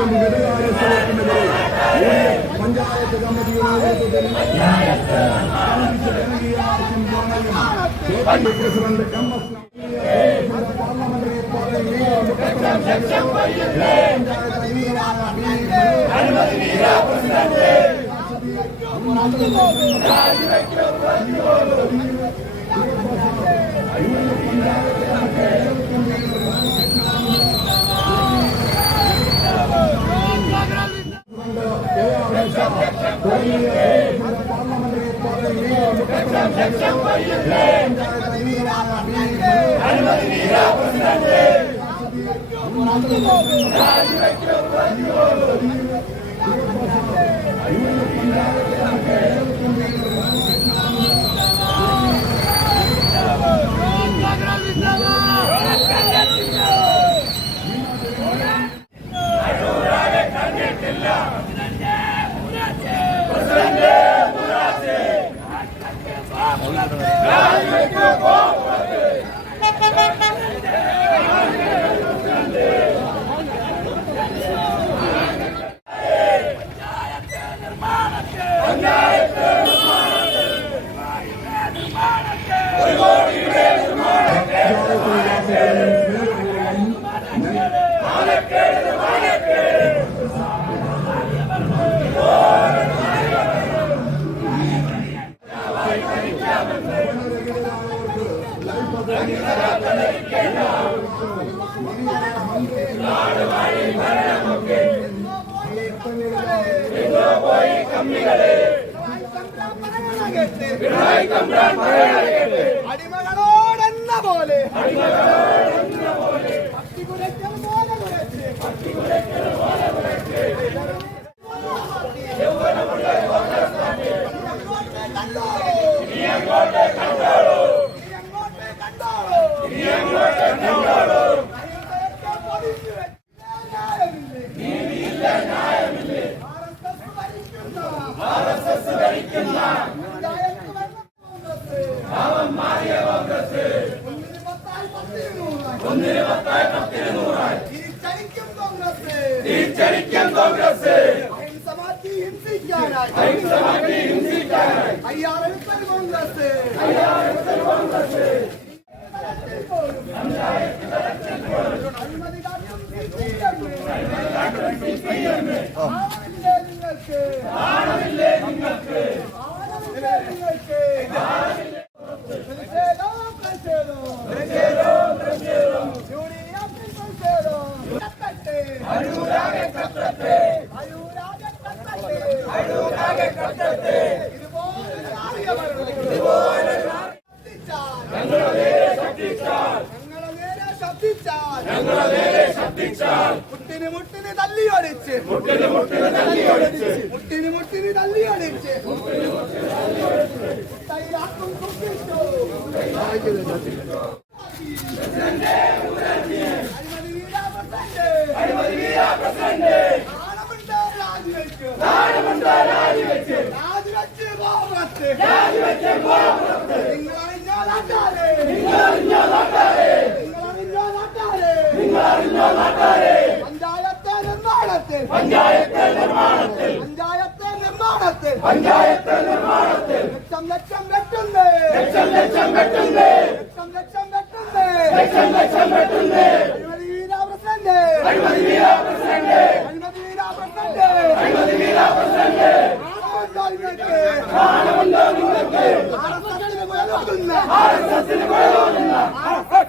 Second ഘടകാര സ്ഥലത്തിനെതിരെ panchayat കമ്മിറ്റിയുടെ നേതൃത്വത്തിൽ സംഘടിച്ച ജനകീയ മാർച്ചും ധർണയും K P president M S parliamentary party leader മുഖത്തരം panchayat അംഗങ്ങളായ ബി. കെ ആർ മൂസ തുടങ്ങിയ പാർലമെന്ററി പാർട്ടി ലീഡർ മുഖത്തരം പഞ്ചായത്ത് അടിമകളോടെന്ന പോലെ. ഒന്നിന് പത്തായി പത്തിന് നൂറായി. തിരിച്ചടിക്കും കോൺഗ്രസ് അഹിംസമാറ്റി ഹിംസിക്കാനായി അയ്യാറെടുത്തൊരു കോൺഗ്രസ് അഴിമതി കാട്ടും CPM. ആണമില്ലേ നിങ്ങൾക്ക് ಮುಟ್ಟಿನ ತಲ್ಲಿ ಹೊಡೆಚ್ಚೆ ಮುಟ್ಟಿನ ಮುಟ್ಟಿನ ತಲ್ಲಿ ಹೊಡೆಚ್ಚೆ ತಾಯಿ ಆತ್ಮ പഞ്ചായത്ത് നിർമ്മാണത്തിൽ. ലക്ഷം ലക്ഷം വെട്ടുന്നേ. ലക്ഷം ലക്ഷം വെട്ടുന്നേ. ലക്ഷം ലക്ഷം വെട്ടുന്നേ. ലക്ഷം ലക്ഷം വെട്ടുന്നേ. അഴിമതി വീരാ പ്രസിഡന്റ് അഴിമതി വീരാ പ്രസിഡന്റ് അഴിമതി വീരാ പ്രസിഡന്റ് അഴിമതി വീരാ ആണമുണ്ടോ നിങ്ങൾക്ക്? ആർഎസ്എസിന് കുഴലൂതുന്ന ആർഎസ്എസിന് കുഴലൂതുന്ന ആർഎസ്എസിന് കുഴലൂതുന്ന പഞ്ചായത്ത് പ്രസിഡന്റും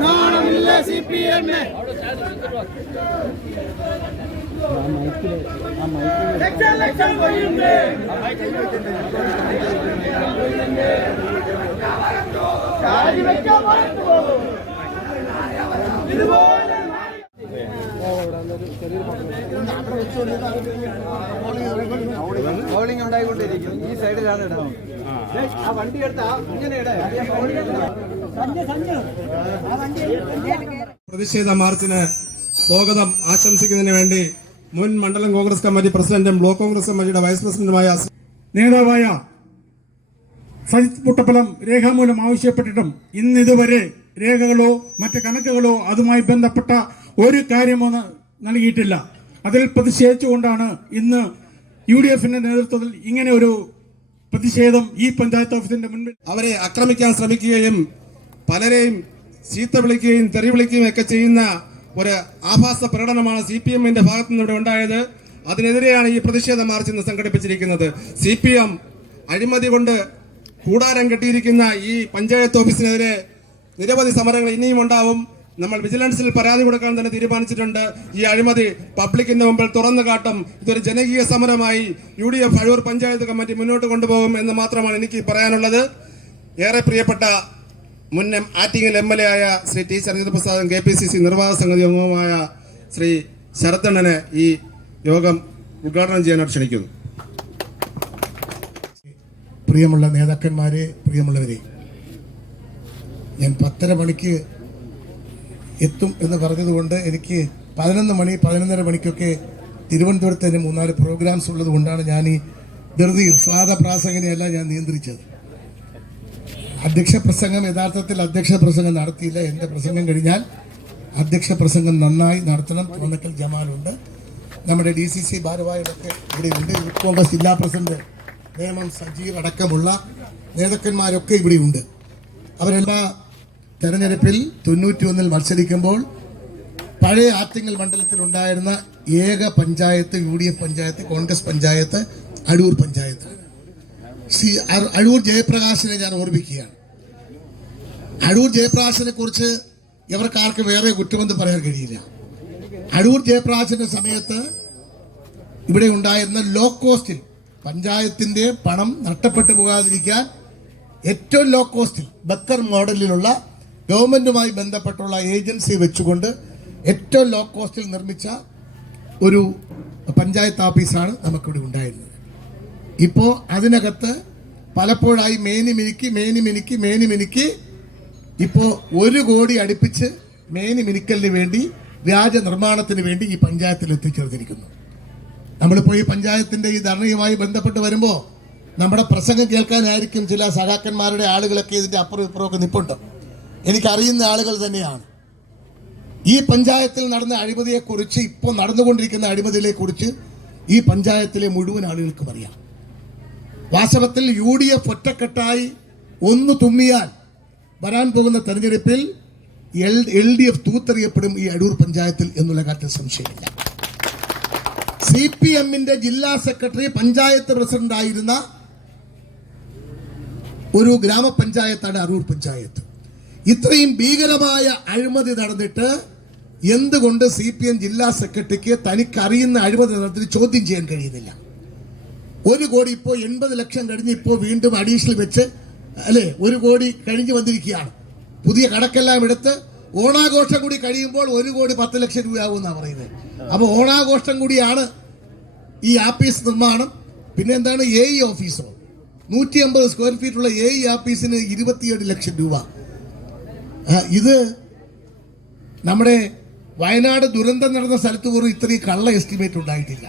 നാണമില്ല C P M lakh lakh കൊയ്യുന്നേ രാജിവെക്കാൻ പുറത്തു പോകും ഇതുപോലെ ബൗളിംഗ് ഉണ്ടായിക്കൊണ്ടിരിക്കും ഈ സൈഡിലാണ് ഇടാം. ആ വണ്ടി എടുത്താ ഇങ്ങനെ പ്രതിഷേധ മാർച്ചിന് സ്വാഗതം. ആശംസിക്കുന്നതിന് വേണ്ടി മുൻ മണ്ഡലം കോൺഗ്രസ് കമ്മിറ്റി പ്രസിഡന്റും ബ്ലോക്ക് കോൺഗ്രസ് കമ്മിറ്റിയുടെ വൈസ് പ്രസിഡന്റുമായ നേതാവായ സജിത് മുട്ടപ്പലം രേഖാമൂലം ആവശ്യപ്പെട്ടിട്ടും ഇന്നിതുവരെ രേഖകളോ മറ്റ് കണക്കുകളോ അതുമായി ബന്ധപ്പെട്ട ഒരു കാര്യമോ നൽകിയിട്ടില്ല. അതിൽ പ്രതിഷേധിച്ചുകൊണ്ടാണ് ഇന്ന് യു ഡി എഫിന്റെ നേതൃത്വത്തിൽ ഇങ്ങനെ ഒരു പ്രതിഷേധം ഈ പഞ്ചായത്ത് ഓഫീസിന്റെ മുൻപിൽ അവരെ ആക്രമിക്കാൻ ശ്രമിക്കുകയും പലരെയും ചീത്ത വിളിക്കുകയും തെറി വിളിക്കുകയും ഒക്കെ ചെയ്യുന്ന ഒരു ആഭാസ പ്രകടനമാണ് സി പി എമ്മിന്റെ ഭാഗത്തു നിന്ന് ഇവിടെ ഉണ്ടായത്. അതിനെതിരെയാണ് ഈ പ്രതിഷേധ മാർച്ച് ഇന്ന് സംഘടിപ്പിച്ചിരിക്കുന്നത്. സി പി എം അഴിമതി കൊണ്ട് കൂടാരം കെട്ടിയിരിക്കുന്ന ഈ പഞ്ചായത്ത് ഓഫീസിനെതിരെ നിരവധി സമരങ്ങൾ ഇനിയും ഉണ്ടാവും. നമ്മൾ വിജിലൻസിൽ പരാതി കൊടുക്കാൻ തന്നെ തീരുമാനിച്ചിട്ടുണ്ട്. ഈ അഴിമതി പബ്ലിക്കിന്റെ മുമ്പിൽ തുറന്നു കാട്ടും. ഇതൊരു ജനകീയ സമരമായി U D F Azhoor panchayat committee മുന്നോട്ട് കൊണ്ടുപോകും എന്ന് മാത്രമാണ് എനിക്ക് പറയാനുള്ളത്. ഏറെ പ്രിയപ്പെട്ട മുൻ M- Attingal M L A ആയ ശ്രീ ടി ചന്ദ്ര പ്രസാദും കെ പി സി സി നിർവാഹക സമിതി അംഗവുമായ ശ്രീ ശരത്തണ്ണനെ ഈ യോഗം ഉദ്ഘാടനം ചെയ്യാനായിട്ട് ക്ഷണിക്കുന്നു. പ്രിയമുള്ള നേതാക്കന്മാരെ പ്രിയമുള്ളവരെ ഞാൻ പത്തര മണിക്ക് എത്തും എന്ന് പറഞ്ഞതുകൊണ്ട് എനിക്ക് പതിനൊന്ന് മണി പതിനൊന്നര മണിക്കൊക്കെ തിരുവനന്തപുരത്ത് തന്നെ മൂന്നാൽ പ്രോഗ്രാംസ് ഉള്ളത് കൊണ്ടാണ് ഞാൻ ഈ ധൃതിയിൽ സ്വാദപ്രാസംഗനെയല്ല ഞാൻ നിയന്ത്രിച്ചത്. അധ്യക്ഷ പ്രസംഗം യഥാർത്ഥത്തിൽ അധ്യക്ഷ പ്രസംഗം നടത്തിയില്ല. എന്റെ പ്രസംഗം കഴിഞ്ഞാൽ അധ്യക്ഷ പ്രസംഗം നന്നായി നടത്തണം. തോന്നക്കൽ ജമാലുണ്ട്. നമ്മുടെ ഡി സി സി ഭാരവാഹികളൊക്കെ ഇവിടെയുണ്ട് യൂത്ത് കോൺഗ്രസ് ജില്ലാ പ്രസിഡന്റ് നേമം സജീവ് അടക്കമുള്ള നേതാക്കന്മാരൊക്കെ ഇവിടെയുണ്ട് അവരെല്ലാ തെരഞ്ഞെടുപ്പിൽ തൊണ്ണൂറ്റി ഒന്നിൽ മത്സരിക്കുമ്പോൾ പഴയ ആറ്റിങ്ങൽ മണ്ഡലത്തിൽ ഉണ്ടായിരുന്ന ഏക panchayat U D F panchayat Congress panchayat Adoor പഞ്ചായത്താണ് സി അടൂർ ജയപ്രകാശിനെ ഞാൻ ഓർമ്മിക്കുകയാണ്. അടൂർ ജയപ്രകാശിനെ കുറിച്ച് ഇവർക്കാർക്ക് വേറെ കുറ്റമെന്ന് പറയാൻ കഴിയില്ല. അടൂർ ജയപ്രകാശിന്റെ സമയത്ത് ഇവിടെ ഉണ്ടായിരുന്ന ലോ കോസ്റ്റിൽ പഞ്ചായത്തിന്റെ പണം നഷ്ടപ്പെട്ടു പോകാതിരിക്കാൻ ഏറ്റവും ലോ കോസ്റ്റിൽ ബത്തർ മോഡലിലുള്ള ഗവൺമെന്റുമായി ബന്ധപ്പെട്ടുള്ള ഏജൻസി വെച്ചുകൊണ്ട് ഏറ്റവും ലോ കോസ്റ്റിൽ നിർമ്മിച്ച ഒരു പഞ്ചായത്ത് ഓഫീസാണ് നമുക്കിവിടെ ഉണ്ടായിരുന്നത്. ഇപ്പോൾ അതിനകത്ത് പലപ്പോഴായി മേനി മിനുക്കി മേനി മിനുക്കി മേനി മിനുക്കി ഇപ്പോൾ ഒരു കോടി അടുപ്പിച്ച് മേനി മിനുക്കലിന് വേണ്ടി വ്യാജ നിർമ്മാണത്തിന് വേണ്ടി ഈ പഞ്ചായത്തിൽ എത്തിച്ചേർന്നിരിക്കുന്നു. നമ്മളിപ്പോൾ ഈ പഞ്ചായത്തിന്റെ ഈ ധർണയുമായി ബന്ധപ്പെട്ട് വരുമ്പോൾ നമ്മുടെ പ്രസംഗം കേൾക്കാനായിരിക്കും ചില സഹാക്കന്മാരുടെ ആളുകളൊക്കെ ഇതിന്റെ അപ്പുറം ഇപ്പുറമൊക്കെ നിപ്പുണ്ട്. എനിക്കറിയുന്ന ആളുകൾ തന്നെയാണ്. ഈ പഞ്ചായത്തിൽ നടന്ന അഴിമതിയെക്കുറിച്ച് ഇപ്പോൾ നടന്നുകൊണ്ടിരിക്കുന്ന അഴിമതിയെ കുറിച്ച് ഈ പഞ്ചായത്തിലെ മുഴുവൻ ആളുകൾക്കും അറിയാം. വാസ്തവത്തിൽ യു ഡി എഫ് ഒറ്റക്കെട്ടായി ഒന്ന് തുമ്മിയാൽ വരാൻ പോകുന്ന തെരഞ്ഞെടുപ്പിൽ എൽ എൽ ഡി എഫ് തൂത്തെറിയപ്പെടും ഈ അടൂർ പഞ്ചായത്തിൽ എന്നുള്ള കാര്യത്തിൽ സംശയമില്ല. സി പി എമ്മിന്റെ ജില്ലാ സെക്രട്ടറി പഞ്ചായത്ത് പ്രസിഡന്റായിരുന്ന ഒരു ഗ്രാമപഞ്ചായത്താണ് അരൂർ പഞ്ചായത്ത്. ഇത്രയും ഭീകരമായ അഴിമതി നടന്നിട്ട് എന്തുകൊണ്ട് സി പി എം ജില്ലാ സെക്രട്ടറിക്ക് തനിക്കറിയുന്ന അഴിമതി നടത്തി ചോദ്യം ചെയ്യാൻ കഴിയുന്നില്ല? ഒരു കോടി ഇപ്പോൾ എൺപത് ലക്ഷം കഴിഞ്ഞ് ഇപ്പോൾ വീണ്ടും അഡീഷണൽ വെച്ച് അല്ലേ ഒരു കോടി കഴിഞ്ഞ് വന്നിരിക്കുകയാണ്. പുതിയ കടക്കെല്ലാം എടുത്ത് ഓണാഘോഷം കൂടി കഴിയുമ്പോൾ ഒരു കോടി പത്ത് ലക്ഷം രൂപയാകുമെന്നാണ് പറയുന്നത്. അപ്പോൾ ഓണാഘോഷം കൂടിയാണ് ഈ ആപ്പീസ് നിർമ്മാണം. പിന്നെ എന്താണ് എ ഇ ഓഫീസോ നൂറ്റി അമ്പത് സ്ക്വയർ ഫീറ്റുള്ള എ ഇ ആപ്പീസിന് ഇരുപത്തിയേഴ് ലക്ഷം രൂപ. ഇത് നമ്മുടെ വയനാട് ദുരന്തം നടന്ന സ്ഥലത്ത് പോലും ഇത്രയും കള്ള എസ്റ്റിമേറ്റ് ഉണ്ടായിട്ടില്ല.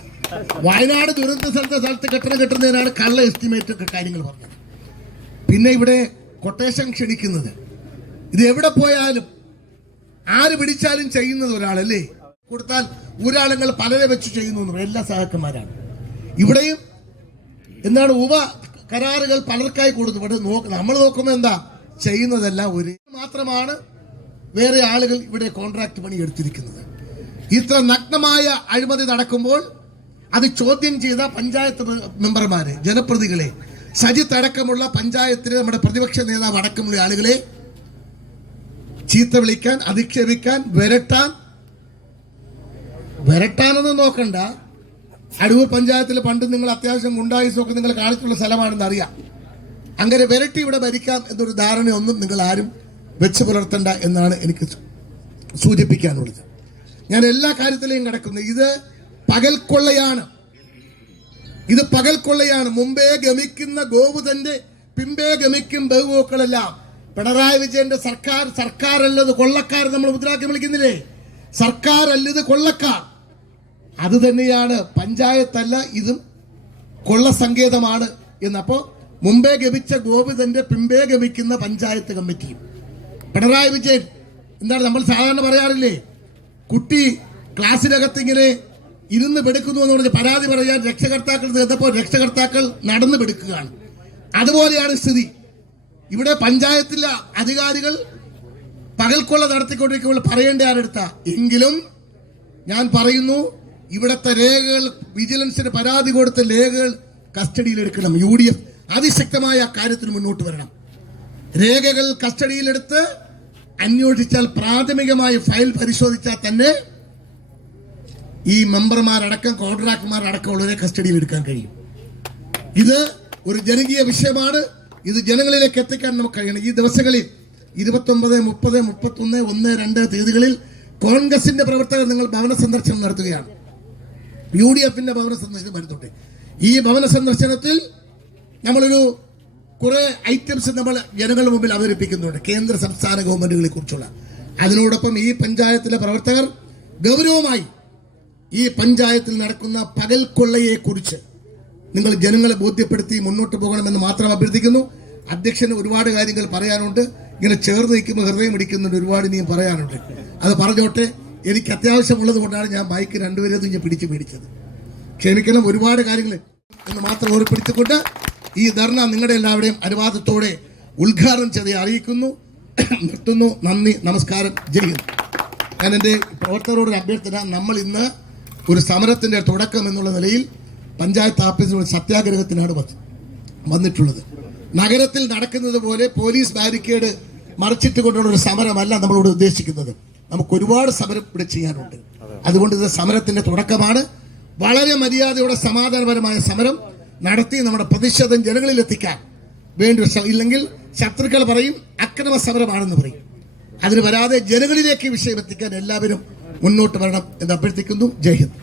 വയനാട് ദുരന്ത സ്ഥലത്തെ സ്ഥലത്ത് കെട്ടണം കെട്ടുന്നതിനാണ് കള്ള എസ്റ്റിമേറ്റ് ഒക്കെ കാര്യങ്ങൾ പറഞ്ഞത്. പിന്നെ ഇവിടെ കൊട്ടേഷൻ ക്ഷണിക്കുന്നത്. ഇത് എവിടെ പോയാലും ആര് പിടിച്ചാലും ചെയ്യുന്നത് ഒരാളല്ലേ? കൊടുത്താൽ ഒരാളുകൾ പലരെ വെച്ച് ചെയ്യുന്നു എല്ലാ സഹാക്കന്മാരാണ് ഇവിടെയും എന്താണ് ഉപ കരാറുകൾ പലർക്കായി കൊടുത്തു. നോക്ക് നമ്മൾ നോക്കുമ്പോൾ എന്താ? ചെയ്യുന്നതെല്ലാം ഒരു മാത്രമാണ് വേറെ ആളുകൾ ഇവിടെ കോൺട്രാക്ട് പണി എടുത്തിരിക്കുന്നത് ഇത്ര നഗ്നമായ അഴിമതി നടക്കുമ്പോൾ അത് ചോദ്യം ചെയ്ത പഞ്ചായത്ത് മെമ്പർമാരെ ജനപ്രതികളെ സജിത്ത് അടക്കമുള്ള പഞ്ചായത്തിലെ നമ്മുടെ പ്രതിപക്ഷ നേതാവ് അടക്കമുള്ള ആളുകളെ ചീത്ത വിളിക്കാൻ അധിക്ഷേപിക്കാൻ വരട്ടാൻ വരട്ടാനൊന്നും നോക്കണ്ട. അടൂർ പഞ്ചായത്തിൽ പണ്ട് നിങ്ങൾ അത്യാവശ്യം ഗുണ്ടായുസൊക്കെ നിങ്ങൾ കാണിച്ചുള്ള സ്ഥലമാണെന്ന് അറിയാം. അങ്ങനെ വിരട്ടി ഇവിടെ ഭരിക്കാം എന്നൊരു ധാരണയൊന്നും നിങ്ങൾ ആരും വെച്ച് പുലർത്തണ്ട എന്നാണ് എനിക്ക് സൂചിപ്പിക്കാനുള്ളത്. ഞാൻ എല്ലാ കാര്യത്തിലെയും കിടക്കുന്നത് ഇത് പകൽ കൊള്ളയാണ്. ഇത് പകൽ കൊള്ളയാണ്. മുമ്പേ ഗമിക്കുന്ന ഗോവുതന്റെ പിമ്പേ ഗമിക്കും ബഹുവോക്കളെല്ലാം. പിണറായി വിജയന്റെ സർക്കാർ സർക്കാർ അല്ലത് കൊള്ളക്കാർ നമ്മൾ മുദ്രാക്കി വിളിക്കുന്നില്ലേ? സർക്കാർ അല്ലത് കൊള്ളക്കാർ. അത് തന്നെയാണ് പഞ്ചായത്തല്ല ഇതും കൊള്ള സങ്കേതമാണ് എന്നപ്പോ മുമ്പേ ഗമിച്ച ഗോപിതന്റെ പിമ്പേ ഗമിക്കുന്ന പഞ്ചായത്ത് കമ്മിറ്റിയും. പിണറായി വിജയൻ എന്താണ് നമ്മൾ സാധാരണ പറയാറില്ലേ? കുട്ടി ക്ലാസ്സിനകത്ത് ഇങ്ങനെ ഇരുന്ന് പെടുക്കുന്നു എന്ന് പറഞ്ഞ് പരാതി പറയാൻ രക്ഷകർത്താക്കൾ തീർന്നപ്പോൾ രക്ഷകർത്താക്കൾ നടന്നു പെടുക്കുകയാണ്. അതുപോലെയാണ് സ്ഥിതി. ഇവിടെ പഞ്ചായത്തിലെ അധികാരികൾ പകൽക്കൊള്ള നടത്തിക്കൊണ്ടിരിക്കുമ്പോൾ പറയേണ്ട ആരെടുത്ത? എങ്കിലും ഞാൻ പറയുന്നു ഇവിടുത്തെ രേഖകൾ വിജിലൻസിന് പരാതി കൊടുത്ത രേഖകൾ കസ്റ്റഡിയിൽ എടുക്കണം യു ഡി എഫ് അതിശക്തമായ കാര്യത്തിന് മുന്നോട്ട് വരണം. രേഖകൾ കസ്റ്റഡിയിലെടുത്ത് അന്വേഷിച്ചാൽ പ്രാഥമികമായി ഫയൽ പരിശോധിച്ചാൽ തന്നെ ഈ മെമ്പർമാരടക്കം കോൺട്രാക്ടർമാരടക്കം ഉള്ളവരെ കസ്റ്റഡിയിൽ എടുക്കാൻ കഴിയും. ഇത് ഒരു ജനകീയ വിഷയമാണ്. ഇത് ജനങ്ങളിലേക്ക് എത്തിക്കാൻ നമുക്ക് കഴിയണം. ഈ ദിവസങ്ങളിൽ ഇരുപത്തൊമ്പത് മുപ്പത് മുപ്പത്തൊന്ന് ഒന്ന് രണ്ട് തീയതികളിൽ കോൺഗ്രസിന്റെ പ്രവർത്തകർ നിങ്ങൾ ഭവന സന്ദർശനം നടത്തുകയാണ്. യു ഡി എഫിന്റെ ഭവന സന്ദർശനം വരുന്നുണ്ട് ഈ ഭവന സന്ദർശനത്തിൽ നമ്മളൊരു കുറെ ഐറ്റംസ് നമ്മൾ ജനങ്ങളുടെ മുമ്പിൽ അവതരിപ്പിക്കുന്നുണ്ട്. കേന്ദ്ര സംസ്ഥാന ഗവൺമെന്റുകളെ കുറിച്ചുള്ള. അതിനോടൊപ്പം ഈ പഞ്ചായത്തിലെ പ്രവർത്തകർ ഗൗരവമായി ഈ പഞ്ചായത്തിൽ നടക്കുന്ന പകൽ കൊള്ളയെ കുറിച്ച് നിങ്ങൾ ജനങ്ങളെ ബോധ്യപ്പെടുത്തി മുന്നോട്ട് പോകണമെന്ന് മാത്രം അഭ്യർത്ഥിക്കുന്നു. അധ്യക്ഷന് ഒരുപാട് കാര്യങ്ങൾ പറയാനുണ്ട്. ഇങ്ങനെ ചേർന്ന് നിൽക്കുമ്പോൾ ഹൃദയം ഇടിക്കുന്നുണ്ട്. ഒരുപാട് ഇനിയും പറയാനുണ്ട്. അത് പറഞ്ഞോട്ടെ. എനിക്ക് അത്യാവശ്യമുള്ളത് കൊണ്ടാണ് ഞാൻ ബൈക്ക് രണ്ടുപേരെയും ഞാൻ പിടിച്ച് മേടിച്ചത്. ക്ഷമിക്കണം. ഒരുപാട് കാര്യങ്ങൾ എന്ന് മാത്രം ഓർപ്പെടുത്തിക്കൊണ്ട് ഈ ധർണ നിങ്ങളുടെ എല്ലാവരുടെയും അനുവാദത്തോടെ ഉദ്ഘാടനം ചെയ്ത് അറിയിക്കുന്നു. നിർത്തുന്നു. നന്ദി. നമസ്കാരം. ജയ് ഹിന്ദ്. ഞാൻ എന്റെ പ്രവർത്തകരോടൊരു അഭ്യർത്ഥന. നമ്മൾ ഇന്ന് ഒരു സമരത്തിന്റെ തുടക്കം എന്നുള്ള നിലയിൽ പഞ്ചായത്ത് ഓഫീസിൽ ഒരു സത്യാഗ്രഹത്തിനാണ് വന്ന് വന്നിട്ടുള്ളത്. നഗരത്തിൽ നടക്കുന്നത് പോലെ പോലീസ് ബാരിക്കേഡ് മറിച്ചിട്ട് കൊണ്ടുള്ള ഒരു സമരമല്ല നമ്മളോട് ഉദ്ദേശിക്കുന്നത്. നമുക്ക് ഒരുപാട് സമരം ഇവിടെ ചെയ്യാനുണ്ട്. അതുകൊണ്ട് ഇത് സമരത്തിന്റെ തുടക്കമാണ്. വളരെ മര്യാദയുടെ സമാധാനപരമായ സമരം. നടത്തി നമ്മുടെ പ്രതിഷേധം ജനങ്ങളിൽ എത്തിക്കാൻ വേണ്ടി ഇല്ലെങ്കിൽ ശത്രുക്കൾ പറയും അക്രമ സമരമാണെന്ന് പറയും. അതിന് വരാതെ ജനങ്ങളിലേക്ക് വിഷയം എത്തിക്കാൻ എല്ലാവരും മുന്നോട്ട് വരണം എന്ന് അഭ്യർത്ഥിക്കുന്നു. ജയ് ഹിന്ദ്.